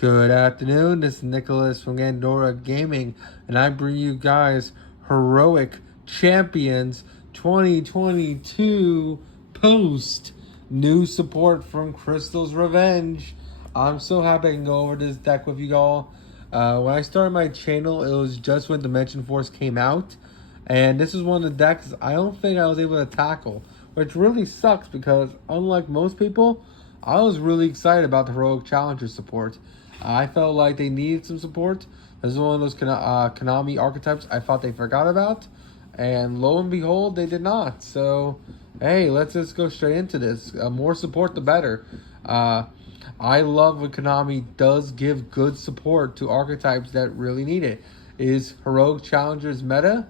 Good afternoon, this is Nicholas from Andorra Gaming, and I bring you guys Heroic Champions 2022 post. New support from Crystal's Revenge. I'm so happy I can go over this deck with you all. When I started my channel, it was just when Dimension Force came out, and this is one of the decks I don't think I was able to tackle, which really sucks because unlike most people, I was really excited about the Heroic Challenger support. I felt like they needed some support. This is one of those Konami archetypes I thought they forgot about. And lo and behold, they did not. So, hey, let's just go straight into this. More support, the better. I love when Konami does give good support to archetypes that really need it. Is Heroic Challengers meta?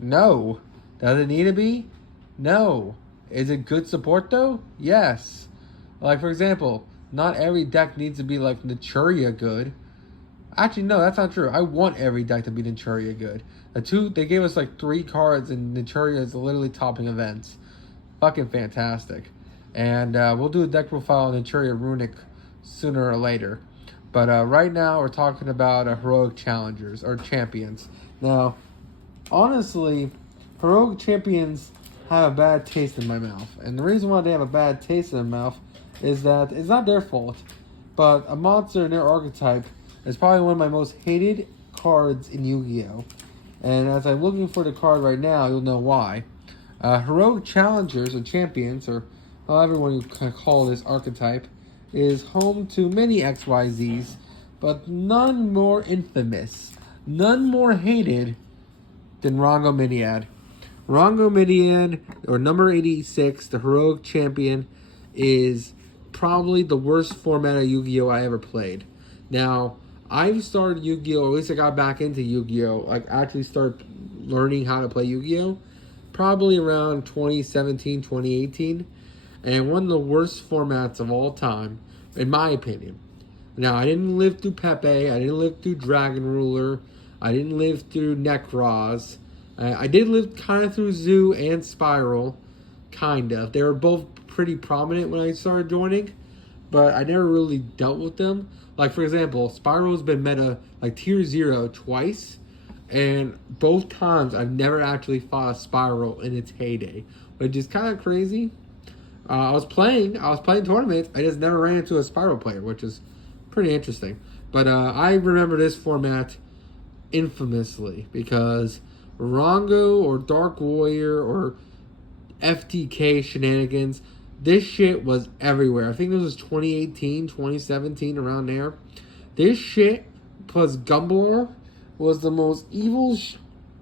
No. Does it need to be? No. Is it good support, though? Yes. Like, for example, not every deck needs to be like Naturia good. Actually, no, that's not true. I want every deck to be Naturia good. They gave us like 3 cards, and Naturia is literally topping events. Fucking fantastic. And we'll do a deck profile on Naturia Runic sooner or later. But right now, we're talking about Heroic Challengers, or Champions. Now, honestly, Heroic Champions have a bad taste in my mouth. And the reason why they have a bad taste in their mouth is that it's not their fault, but a monster in their archetype is probably one of my most hated cards in Yu-Gi-Oh! And as I'm looking for the card right now, you'll know why. Heroic Challengers, or Champions, or however you can call this archetype, is home to many XYZs, but none more infamous, none more hated than Rongo Miniad. Rongo Miniad, or number 86, the Heroic Champion, is probably the worst format of Yu-Gi-Oh! I ever played. Now, I've started Yu-Gi-Oh! At least I got back into Yu-Gi-Oh! Like, actually started learning how to play Yu-Gi-Oh! Probably around 2017, 2018. And one of the worst formats of all time, in my opinion. Now, I didn't live through Pepe. I didn't live through Dragon Ruler. I didn't live through Necroz. I did live kind of through Zoo and Spiral. Kind of. They were both pretty prominent when I started joining, but I never really dealt with them. Like, for example, Spiral's been meta like tier 0 twice, and both times I've never actually fought a Spiral in its heyday, which is kind of crazy. I was playing tournaments, I just never ran into a Spiral player, which is pretty interesting. But I remember this format infamously because Rongo or Dark Warrior or FTK shenanigans, this shit was everywhere. I think this was 2018, 2017, around there. This shit plus Gumbler was the most evil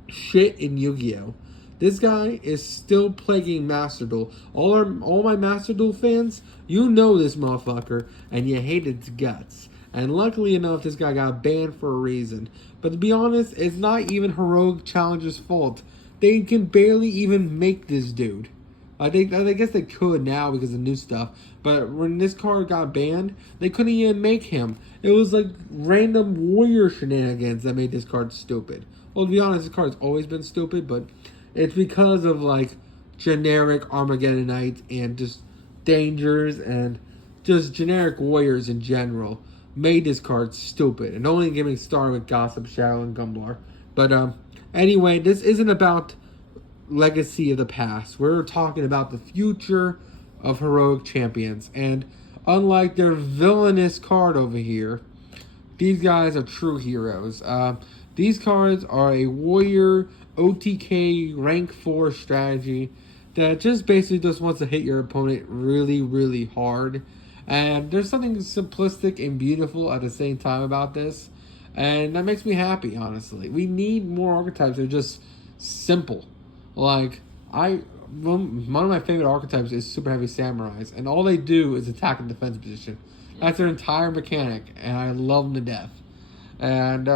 shit in Yu-Gi-Oh! This guy is still plaguing Master Duel. All my Master Duel fans, you know this motherfucker, and you hate its guts. And luckily enough, this guy got banned for a reason. But to be honest, it's not even Heroic Challenger's fault. They can barely even make this dude. I guess they could now because of new stuff. But when this card got banned, they couldn't even make him. It was like random warrior shenanigans that made this card stupid. Well, to be honest, this card's always been stupid, but it's because of like generic Armageddonites and just dangers and just generic warriors in general made this card stupid. And only getting started with Gossip, Shadow, and Gumblar. But anyway, this isn't about legacy of the past. We're talking about the future of Heroic Champions. And unlike their villainous card over here, these guys are true heroes. These cards are a warrior OTK rank 4 strategy that just basically just wants to hit your opponent really, really hard. And there's something simplistic and beautiful at the same time about this. And that makes me happy, honestly. We need more archetypes that are just simple. Like, one of my favorite archetypes is Super Heavy Samurais, and all they do is attack and defense position. That's their entire mechanic, and I love them to death. And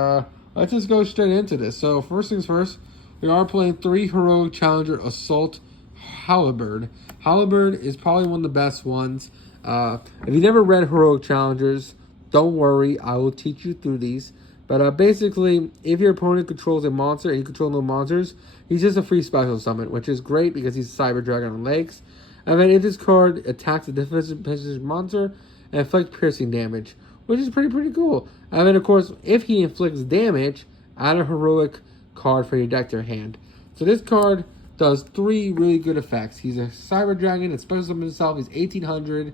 let's just go straight into this. So, first things first, we are playing 3 Heroic Challenger Assault Halberd. Halberd is probably one of the best ones. If you never read Heroic Challengers, don't worry, I will teach you through these. But basically, if your opponent controls a monster and you control no monsters, he's just a free special summon, which is great because he's a Cyber Dragon on legs. And then if this card attacks a defensive monster and inflicts piercing damage, which is pretty cool. And then, of course, if he inflicts damage, add a heroic card for your deck to your hand. So this card does 3 really good effects. He's a Cyber Dragon, it special summons himself, he's 1800,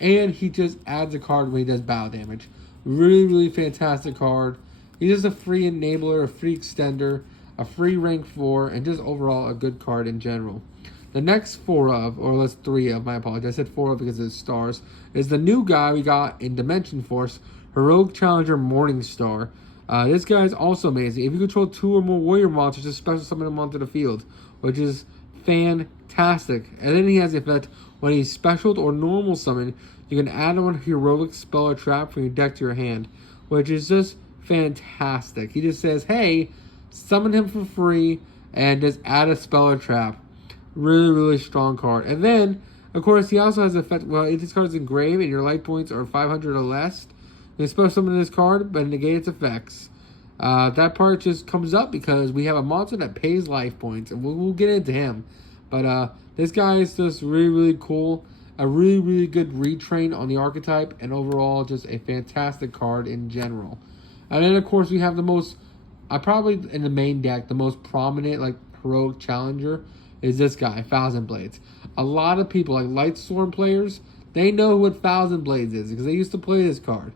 and he just adds a card when he does battle damage. Really fantastic card. He's just a free enabler, a free extender, a free rank 4, and just overall a good card in general. The next 4 of, or let's 3 of, my apologies, I said 4 of because of the stars, is the new guy we got in Dimension Force, Heroic Challenger Morningstar. This guy is also amazing. If you control 2 or more warrior monsters, just special summon them onto the field, which is fantastic. And then he has the effect, when he's specialed or normal summoned, you can add on heroic spell or trap from your deck to your hand, which is just fantastic. He just says, hey, summon him for free and just add a spell or trap. Really strong card. And then, of course, he also has the effect, well, if this card is engraved and your life points are 500 or less, you can special summon this card, but negate its effects. That part just comes up because we have a monster that pays life points, and we'll get into him. But this guy is just really cool. A really good retrain on the archetype, and overall just a fantastic card in general. And then, of course, we have the most, probably in the main deck, the most prominent, like, heroic challenger is this guy, Thousand Blades. A lot of people, like Lightstorm players, they know what Thousand Blades is because they used to play this card.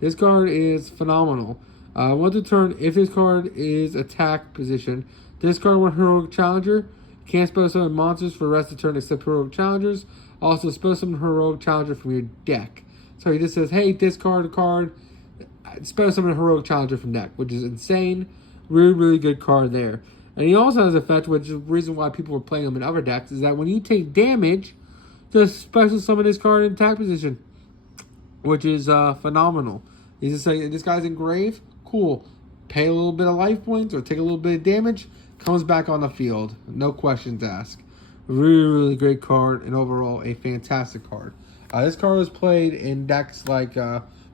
This card is phenomenal. Once a turn, if this card is attack position, discard 1 Heroic Challenger. Can't special summon monsters for the rest of the turn except Heroic Challengers. Also, special summon Heroic Challenger from your deck. So he just says, hey, discard a card, special summon a Heroic Challenger from deck, which is insane. Really good card there. And he also has an effect, which is the reason why people were playing him in other decks, is that when you take damage, just special summon this card in attack position, which is phenomenal. He's just like, this guy's engraved, cool. Pay a little bit of life points or take a little bit of damage, comes back on the field. No questions asked. Really great card, and overall a fantastic card. This card was played in decks like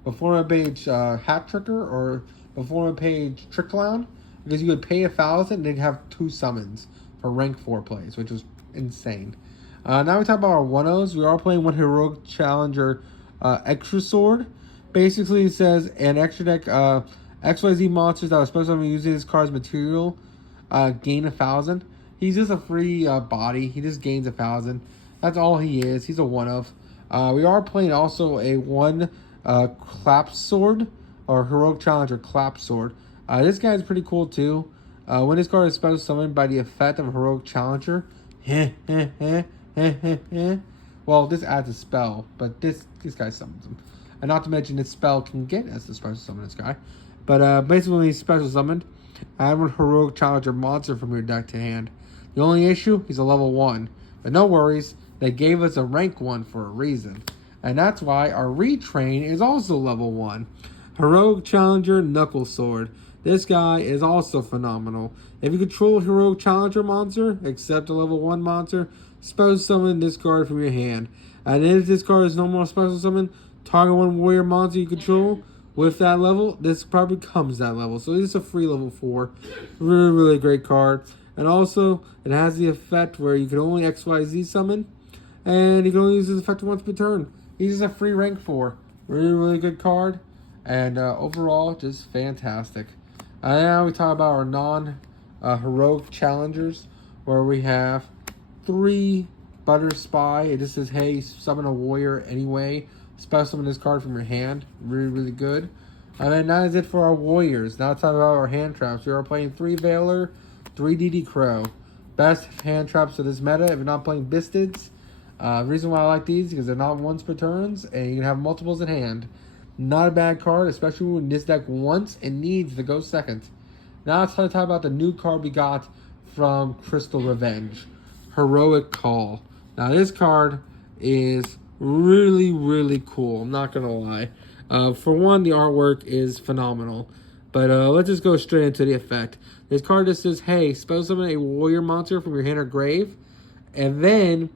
before a page Hat Tricker or before a page Trick Clown, because you would pay 1,000 and they'd have 2 summons for rank 4 plays, which was insane. Now we talk about our 1-0s. We are playing 1 Heroic Challenger Extra Sword. Basically, it says an extra deck XYZ monsters that are supposed to be using this card's material gain 1,000. He's just a free body. He just gains 1,000. That's all he is. He's a 1-of. We are playing also a 1 Clap Sword, or Heroic Challenger Clap Sword. This guy is pretty cool too. When this card is special summoned by the effect of a Heroic Challenger, well, this adds a spell, but this guy summons him. And not to mention, this spell can get as the special summon this guy. But basically, when he's special summoned, add 1 Heroic Challenger monster from your deck to hand. The only issue, he's a level 1. But no worries, they gave us a rank 1 for a reason. And that's why our retrain is also level 1. Heroic Challenger Knuckle Sword. This guy is also phenomenal. If you control a Heroic Challenger monster, except a level 1 monster, special summon this card from your hand. And if this card is no more special summon, target 1 warrior monster you control with that level, this card becomes that level. So it's a free level 4. Really great card. And also, it has the effect where you can only XYZ summon, and you can only use this effect once per turn. He's just a free rank 4. Really good card. And overall, just fantastic. Now we talk about our non-heroic challengers, where we have 3 Butter Spy. It just says, hey, summon a warrior anyway. Special summon this card from your hand. Really good. And then that is it for our warriors. Now let's talk about our hand traps. We are playing 3 Veiler, 3 DD Crow. Best hand traps of this meta if you're not playing Bistids. The reason why I like these is because they're not once per turns, and you can have multiples in hand. Not a bad card, especially when this deck wants and needs to go second. Now it's time to talk about the new card we got from Crystal Revenge. Heroic Call. Now this card is really cool, I'm not gonna lie. For one, the artwork is phenomenal. But let's just go straight into the effect. This card just says, hey, special summon a warrior monster from your hand or grave. And then,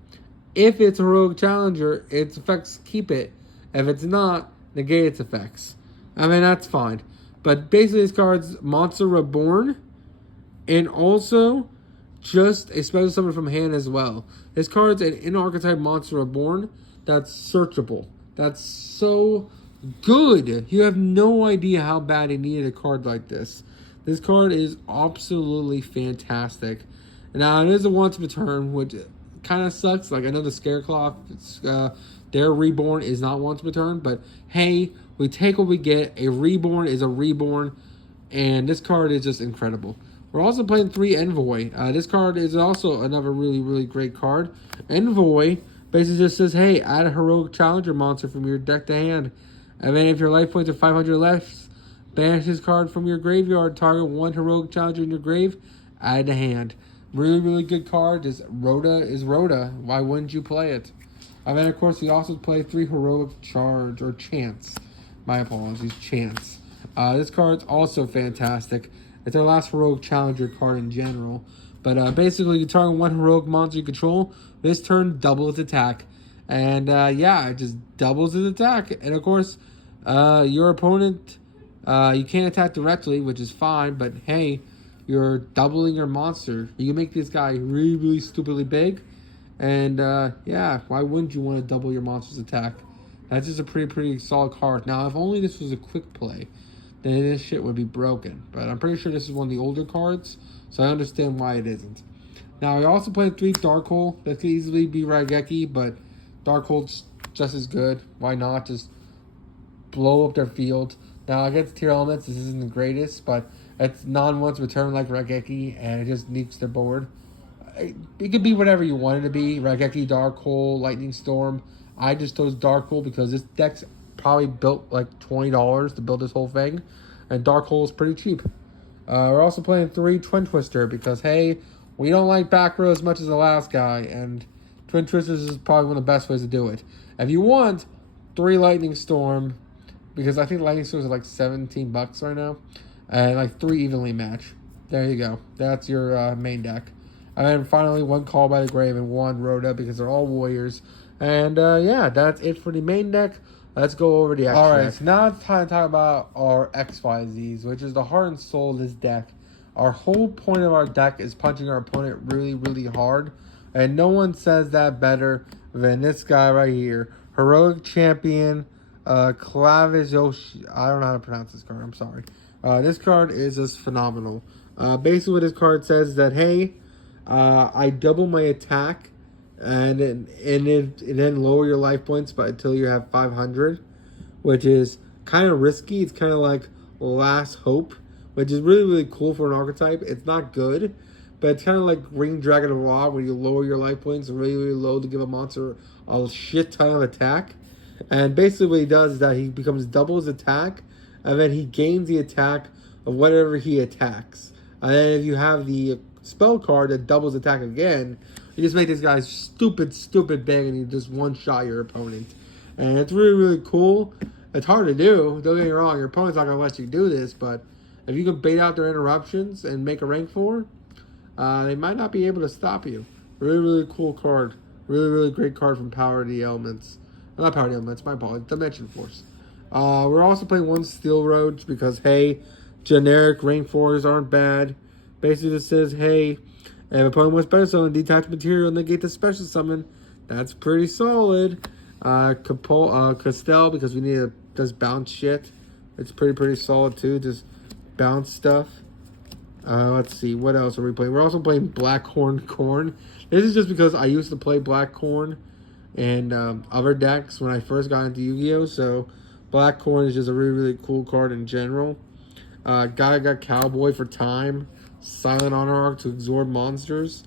if it's a Heroic Challenger, its effects keep it. If it's not, negate its effects. I mean, that's fine. But basically, this card's Monster Reborn. And also, just a special summon from hand as well. This card's an in-archetype Monster Reborn that's searchable. That's so good. You have no idea how bad he needed a card like this. This card is absolutely fantastic. Now, it is a once per turn, which kind of sucks. Like, I know the Scareclaw, their reborn is not once per turn, but hey, we take what we get. A reborn is a reborn, and this card is just incredible. We're also playing 3 Envoy. This card is also another really, really great card. Envoy basically just says, hey, add a heroic Challenger monster from your deck to hand. And then if your life points are 500 left, banish this card from your graveyard. Target 1 heroic Challenger in your grave, add to hand. Really, really good card. Just Rhoda is Rhoda. Why wouldn't you play it? And then, of course, we also play 3 heroic charge, or chance. My apologies, chance. This card's also fantastic. It's our last heroic challenger card in general. But basically, you target 1 heroic monster you control. This turn, double its attack. And yeah, it just doubles its attack. And of course, your opponent, you can't attack directly, which is fine. But hey, you're doubling your monster. You can make this guy really, really stupidly big. And yeah, why wouldn't you want to double your monster's attack? That's just a pretty solid card. Now, if only this was a quick play, then this shit would be broken. But I'm pretty sure this is one of the older cards, so I understand why it isn't. Now, I also played 3 Dark-Hole. That could easily be Raigeki, but Dark-Hole's just as good. Why not just blow up their field? Now, against tier elements, this isn't the greatest, but it's non-once return like Raigeki, and it just nukes their board. It could be whatever you want it to be. Raigeki, Dark-Hole, Lightning Storm. I just chose Dark-Hole because this deck's probably built like $20 to build this whole thing. And Dark-Hole is pretty cheap. We're also playing 3 Twin Twister because, hey, we don't like back row as much as the last guy. And Twin Twisters is probably one of the best ways to do it. If you want 3 Lightning Storm, because I think Lightning Storms are like $17 right now. And like 3 evenly match. There you go. That's your main deck. And then finally, 1 Call by the Grave and 1 Rhoda because they're all warriors. And yeah, that's it for the main deck. Let's go over the extra. Alright, so now it's time to talk about our XYZs, which is the heart and soul of this deck. Our whole point of our deck is punching our opponent really, really hard. And no one says that better than this guy right here. Heroic Champion, Clavis Yoshi. I don't know how to pronounce this card. I'm sorry. This card is just phenomenal. Basically what this card says is that, hey, I double my attack and then lower your life points but until you have 500, which is kind of risky. It's kind of like Last Hope, which is really, really cool for an archetype. It's not good, but it's kind of like Ring Dragon of Law, where you lower your life points really, really low to give a monster a shit ton of attack. And basically what he does is that he becomes double his attack, and then he gains the attack of whatever he attacks. And then if you have the spell card that doubles attack again, you just make this guy stupid big, and you just one-shot your opponent. And it's really, really cool. It's hard to do. Don't get me wrong. Your opponent's not going to let you do this, but if you can bait out their interruptions and make a rank 4, they might not be able to stop you. Really, really cool card. Really, really great card from Power of the Elements. Not Power of the Elements, my apologies. Dimension Force. We're also playing 1 Steel Roads because, hey, generic rank 4s aren't bad. Basically, this says, hey, if opponent wants better summon, detach material, negate the special summon. That's pretty solid. Castell, because we need to just bounce shit. It's pretty solid too. Just bounce stuff. Let's see, what else are we playing? We're also playing Blackhorn Corn. This is just because I used to play Blackhorn and other decks when I first got into Yu-Gi-Oh! So Blackhorn is just a really, really cool card in general. Gaga Cowboy for time. Silent Honor Arc to absorb monsters.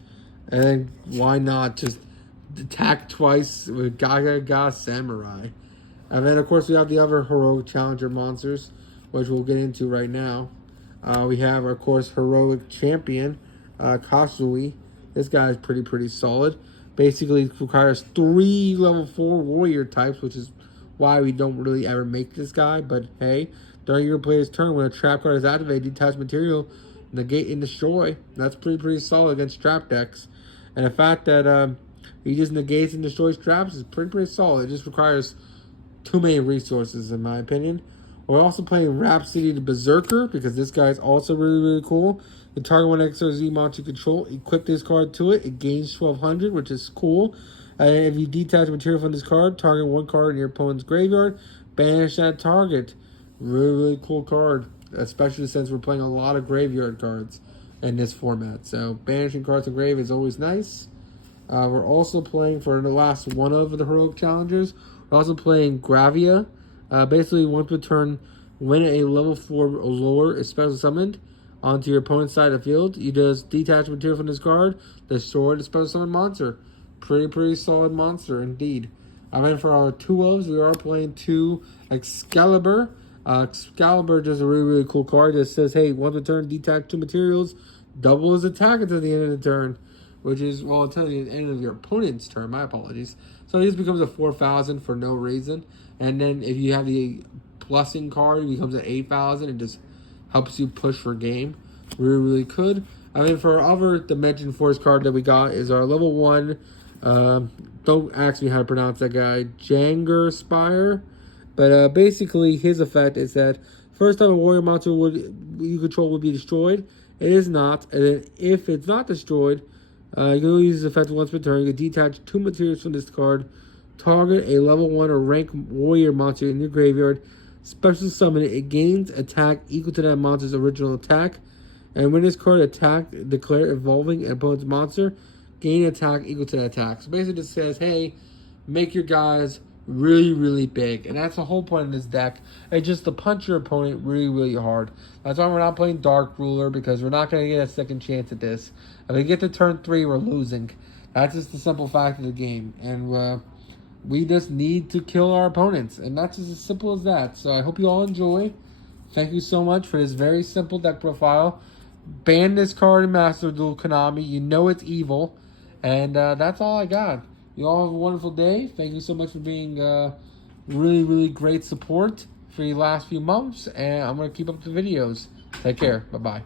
And then why not just attack twice with Gaga Samurai. And then of course we have the other Heroic Challenger monsters, which we'll get into right now. We have of course Heroic Champion, Kasui. This guy is pretty solid. Basically requires 3 level 4 warrior types, which is why we don't really ever make this guy. But hey, during your player's turn, when a trap card is activated, detach material, negate and destroy. That's pretty solid against trap decks. And the fact that he just negates and destroys traps is pretty solid. It just requires too many resources, in my opinion. We're also playing Rhapsody the Berserker because this guy is also really cool. The target 1 XRZ monster you control, equip this card to it. It gains 1200, which is cool. And if you detach material from this card, target 1 card in your opponent's graveyard, Banish that target. Really, really cool card, especially since we're playing a lot of graveyard cards in this format. So banishing cards in grave is always nice. We're also playing for the last one of the heroic challengers. We're also playing Gravia. Basically, once per turn, when a level 4 or lower is special summoned onto your opponent's side of the field, you just detach material from this card, destroy the special summon monster. Pretty solid monster indeed. And for our 2-ofs, we are playing 2 Excalibur. Excalibur is a really cool card that says, hey, once per turn, detach 2 materials, double his attack until the end of the turn. Which is, well, until the end of your opponent's turn. My apologies. So it just becomes a 4,000 for no reason. And then if you have the blessing card, it becomes an 8,000 and just helps you push for game. Really good. For our other Dimension Force card that we got is our level 1. Don't ask me how to pronounce that guy. Challanger Spire. But basically, his effect is that first time a warrior monster you control would be destroyed. It is not. And then if it's not destroyed, you can only use this effect once per turn. You can detach 2 materials from this card. Target a level 1 or rank warrior monster in your graveyard. Special summon it. It gains attack equal to that monster's original attack. And when this card attack, declare evolving an opponent's monster, gain attack equal to that attack. So basically it just says, hey, make your guys really big. And that's the whole point of this deck. It's just to punch your opponent really hard. That's why we're not playing Dark Ruler, because we're not going to get a second chance at this. If we get to turn 3, we're losing. That's just the simple fact of the game. And we just need to kill our opponents. And that's just as simple as that. So I hope you all enjoy. Thank you so much for this very simple deck profile. Ban this card in Master Duel Konami. You know it's evil. And that's all I got. You all have a wonderful day. Thank you so much for being really great support for the last few months. And I'm going to keep up the videos. Take care. Bye-bye.